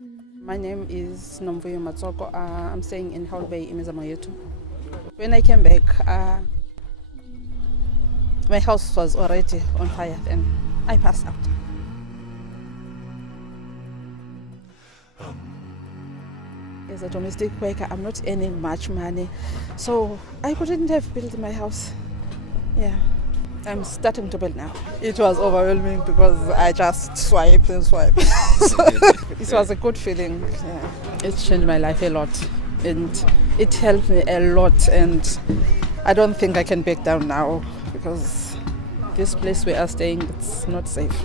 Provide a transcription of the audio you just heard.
My name is Nomvuyo Matsoko. I'm staying in Hout Bay, Imizamo Yethu. When I came back, my house was already on fire and I passed out. As a domestic worker, I'm not earning much money, so I couldn't have built my house. Yeah, I'm starting to build now. It was overwhelming because I just swipe and swipe. So it was a good feeling. Yeah. It changed my life a lot and it helped me a lot, and I don't think I can back down now because this place we are staying, it's not safe.